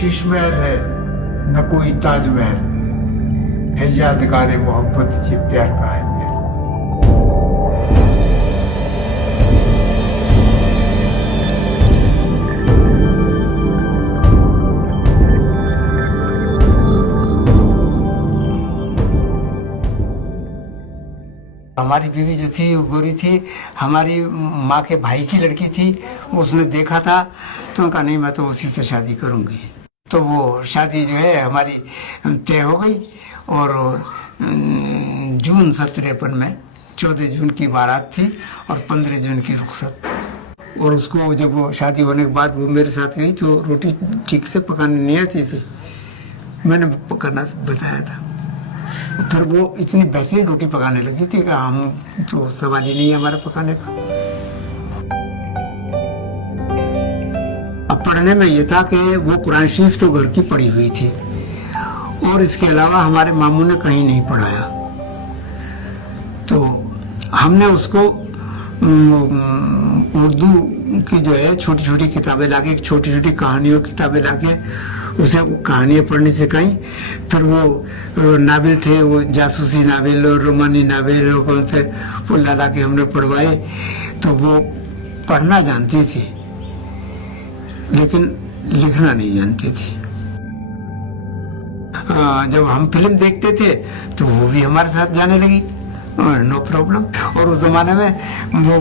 शीश महल है न कोई ताजमहल है, यादगार मोहब्बत ये प्यार का है। हमारी बीवी जो थी वो गोरी थी, हमारी माँ के भाई की लड़की थी। उसने देखा था तो उनका नहीं, मैं तो उसी से शादी करूँगी। तो वो शादी जो है हमारी तय हो गई और जून 1953 में 14 जून की बारात थी और 15 जून की रुखसत। और उसको जब वो शादी होने के बाद वो मेरे साथ गई तो रोटी ठीक से पकाने नहीं आती थी, मैंने पकाना बताया था। फिर वो इतनी बेहतरीन रोटी पकाने लगी थी कि हम तो सवाल ही नहीं है हमारे पकाने का। अब पढ़ने में ये था कि वो कुरान शरीफ तो घर की पढ़ी हुई थी और इसके अलावा हमारे मामू ने कहीं नहीं पढ़ाया। तो हमने उसको उर्दू की जो है छोटी छोटी किताबें लाके, छोटी छोटी कहानियों की किताबें लाके उसे कहानियाँ पढ़नी सिखाई। फिर वो नावल थे, वो जासूसी नावल और रोमानी नावल और कौन से वो ला के हमने पढ़वाए। तो वो पढ़ना जानती थी लेकिन लिखना नहीं जानती थी। जब हम फिल्म देखते थे तो वो भी हमारे साथ जाने लगी, नो प्रॉब्लम। और उस जमाने में वो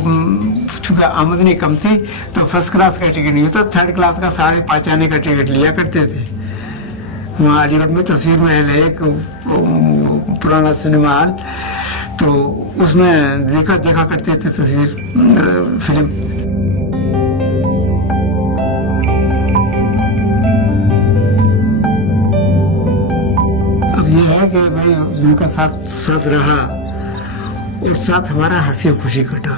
चूँकि आमदनी कम थी तो फर्स्ट क्लास का टिकट नहीं होता, थर्ड क्लास का 5.5 आने का टिकट लिया करते थे। वहाँ अलीगढ़ में तस्वीर महल है एक पुराना सिनेमा हॉल, तो उसमें देखा करते थे तस्वीर फिल्म। अब ये है कि भाई उनका साथ रहा और साथ हमारा हंसी खुशी कटा।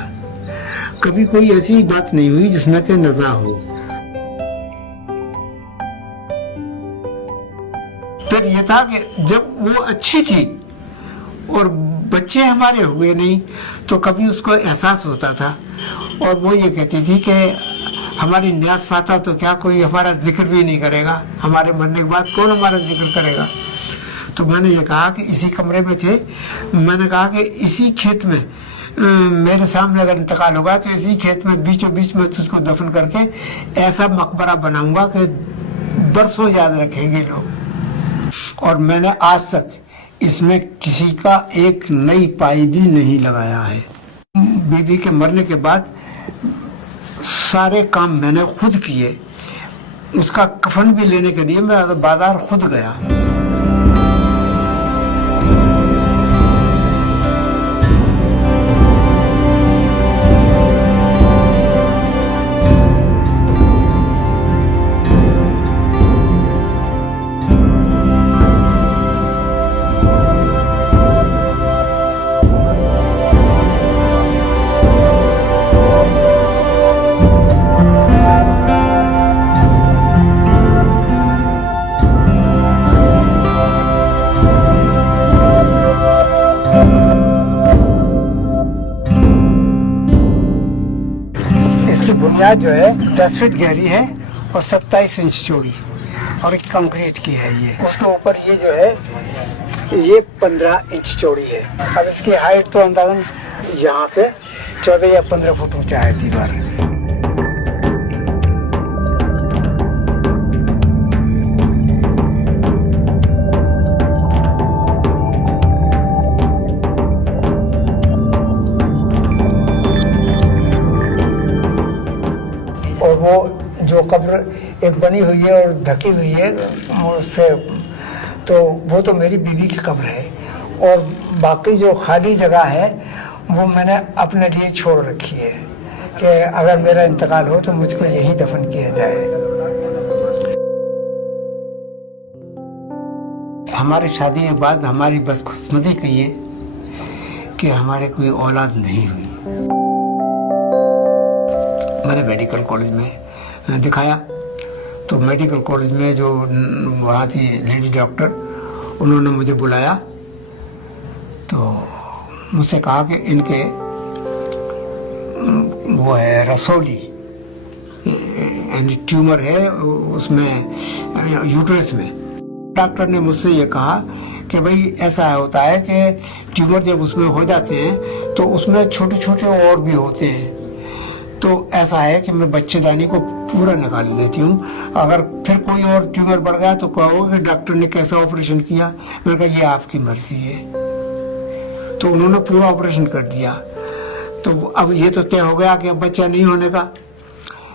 कभी कोई ऐसी बात नहीं हुई जिसमें कि नज़ा हो। फिर ये था कि जब वो अच्छी थी और बच्चे हमारे हुए नहीं तो कभी उसको एहसास होता था और वो ये कहती थी कि हमारी न्यास पाता तो क्या कोई हमारा जिक्र भी नहीं करेगा, हमारे मरने के बाद कौन हमारा जिक्र करेगा। तो मैंने ये कहा कि इसी कमरे में थे, मैंने कहा कि इसी खेत में मेरे सामने अगर इंतकाल होगा तो इसी खेत में बीचों बीच में तुझको दफन करके ऐसा मकबरा बनाऊंगा कि बरसों याद रखेंगे लोग। और मैंने आज तक इसमें किसी का एक नई पाई भी नहीं लगाया है। बीबी के मरने के बाद सारे काम मैंने खुद किए। उसका कफन भी लेने के लिए मैं बाजार खुद गया। बुनियाद जो है 10 फीट गहरी है और 27 इंच चौड़ी और एक कंक्रीट की है। ये उसके ऊपर ये जो है ये 15 इंच चौड़ी है। अब इसकी हाइट तो अंदाजन यहाँ से 14 या 15 फुट ऊंचा है दीवार। वो जो कब्र एक बनी हुई है और ढकी हुई है उससे, तो वो तो मेरी बीवी की कब्र है। और बाकी जो खाली जगह है वो मैंने अपने लिए छोड़ रखी है कि अगर मेरा इंतकाल हो तो मुझको यही दफन किया जाए। हमारी शादी के बाद हमारी बदकिस्मती कहिए कि हमारे कोई औलाद नहीं हुई। मैंने मेडिकल कॉलेज में दिखाया तो मेडिकल कॉलेज में जो वहाँ थी लेडी डॉक्टर, उन्होंने मुझे बुलाया तो मुझसे कहा कि इनके वो है रसौली ट्यूमर है उसमें यूट्रस में। डॉक्टर ने मुझसे ये कहा कि भाई ऐसा होता है कि ट्यूमर जब उसमें हो जाते हैं तो उसमें छोटे छोटे और भी होते हैं, तो ऐसा है कि मैं बच्चेदानी को पूरा निकाल देती हूँ, अगर फिर कोई और ट्यूमर बढ़ गया तो कहोगे कि डॉक्टर ने कैसा ऑपरेशन किया। मैंने कहा ये आपकी मर्जी है। तो उन्होंने पूरा ऑपरेशन कर दिया। तो अब ये तो तय हो गया कि अब बच्चा नहीं होने का।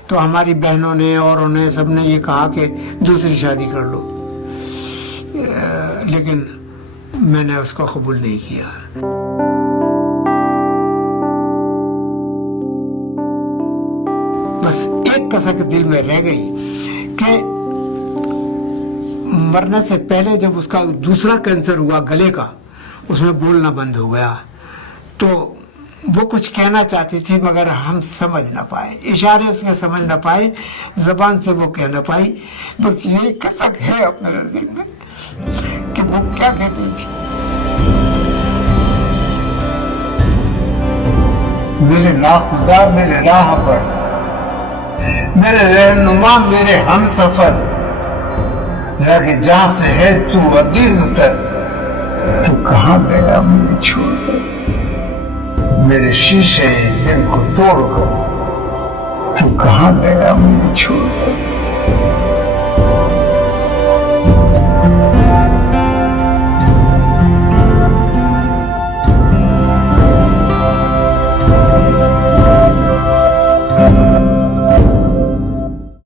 तो हमारी बहनों ने और उन्हें सबने ये कहा कि दूसरी शादी कर लो, लेकिन मैंने उसको कबूल नहीं किया। बस एक कसक दिल में रह गई कि मरने से पहले जब उसका दूसरा कैंसर हुआ गले का, उसमें बोलना बंद हो गया, तो वो कुछ कहना चाहती थी मगर हम समझ ना पाए, इशारे उसके समझ ना पाए, जबान से वो कह ना पाई। बस यही कसक है अपने दिल में कि वो क्या कहती थी। मेरे नाखुदा मेरे राह पर, मेरे रहनुमा मेरे हम सफर, लगे जहां से है तू अजीज तर, तू कहां गया मुझे छोड़कर, मेरे शीशे दिल को तोड़कर, तू कहां गया मुझे छोड़कर।